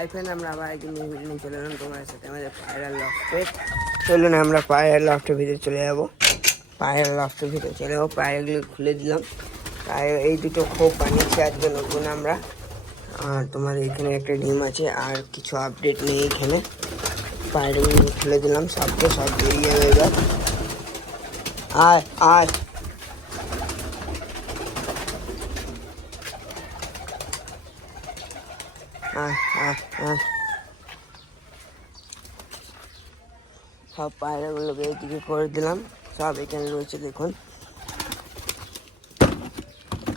Hi friend, আমরা আবার একদিন নিয়ে চলে এলাম তোমার সাথে আমাদের পায়রার লফটে। চলুন আমরা পায়রার লফটের ভিতরে চলে যাবো। পায়রার লফটের ভিতরে চলে যাবো, পায়রাগুলো খুলে দিলাম। পায়রা এই দুটো খোপ বানিয়েছি আজকে নতুন আমরা। আর তোমার এখানে একটা ডিম আছে, আর কিছু আপডেট নেই এখানে। পায়রাগুলো খুলে দিলাম, সব বেরিয়ে যাবে এবার। আয় আয় আয় আয় আয়। সব পায়রাগুলোকে এইদিকে করে দিলাম, সব এখানে রয়েছে দেখুন।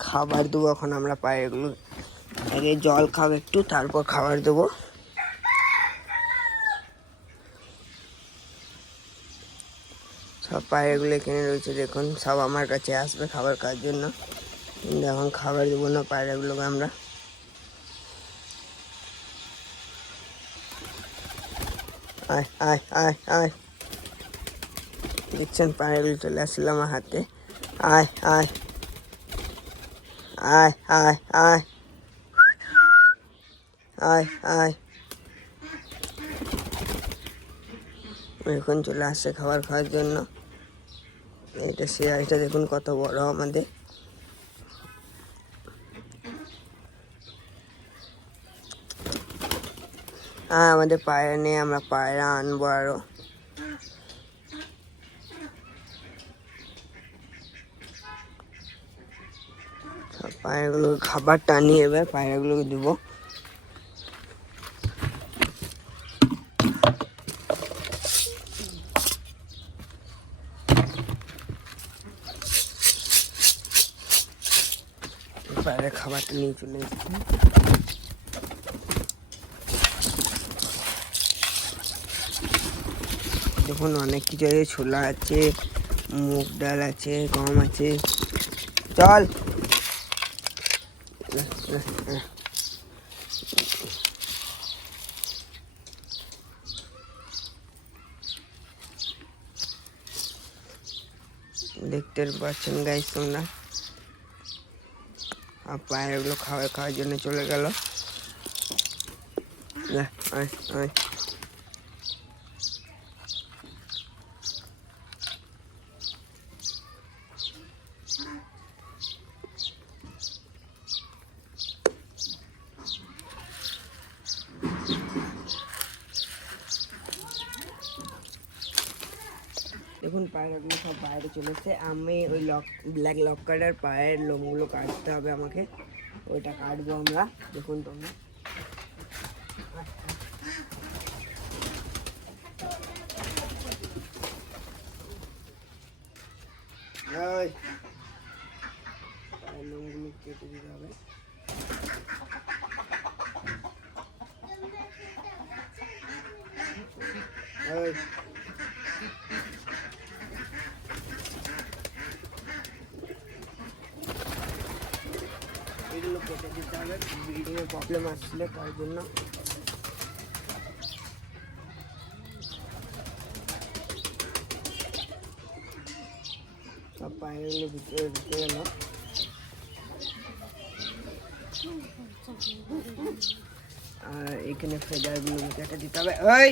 খাবার দেবো এখন আমরা পায়রাগুলো, আগে জল খাবো একটু, তারপর খাবার দেবো। সব পায়রাগুলো এখানে রয়েছে দেখুন, সব আমার কাছে আসবে খাবার খাওয়ার জন্য, কিন্তু এখন খাবার দেবো না পায়রাগুলোকে আমরা। আয় আয় আয় আয়, দেখছেন পায়রাগুলো চলে আসছিল আমার হাতে। আয় আয় আয় আয় আয় আয় আয়, এখন চলে আসছে খাবার খাওয়ার জন্য। এটা শিয়ালটা দেখুন কত বড় আমাদের। হ্যাঁ, আমাদের পায়রা নেই, আমরা পায়রা আনবো আরো। সব পায়রাগুলোকে খাবারটা নিয়ে এবার পায়রাগুলোকে দেবো। পায়রা খাবারটা নিয়ে চলে এসেছে। দেখুন অনেক কিছু আছে, ছোলা আছে, মুগ ডাল আছে, গম আছে। চল দেখতে পাচ্ছেন গাইস তোমরা, আর পায়রাগুলো খাওয়ার জন্য চলে গেল। দেখুন পায়রাগুলো সব বাইরে চলেছে। আমি ওই ব্ল্যাক লকারের পায়ের লোমগুলো কাটতে হবে আমাকে, ওইটা কাটবো আমরা। দেখুন তোমরা, লোমগুলো কেটে দিতে হবে। এগুলো কেটে দিতে হবে, ব্রিডিংয়ের প্রবলেম আসছিল তার জন্য। সব পায়রাগুলো ভিতরে ঢুকে গেল। আর এখানে ফেদারগুলো কেটে দিতে হবে। ওই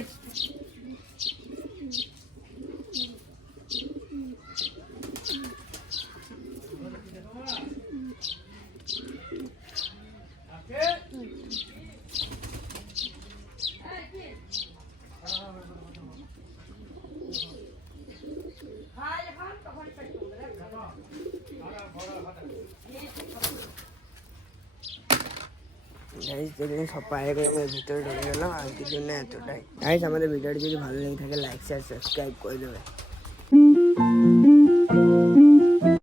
দেখুন সব পায়রাগুলো আমার ভিতরে ঢুকে গেল। আজকের জন্য এতটাই গাইস। আমাদের ভিডিওটি যদি ভালো লেগে থাকে লাইক শেয়ার সাবস্ক্রাইব করে দেবে।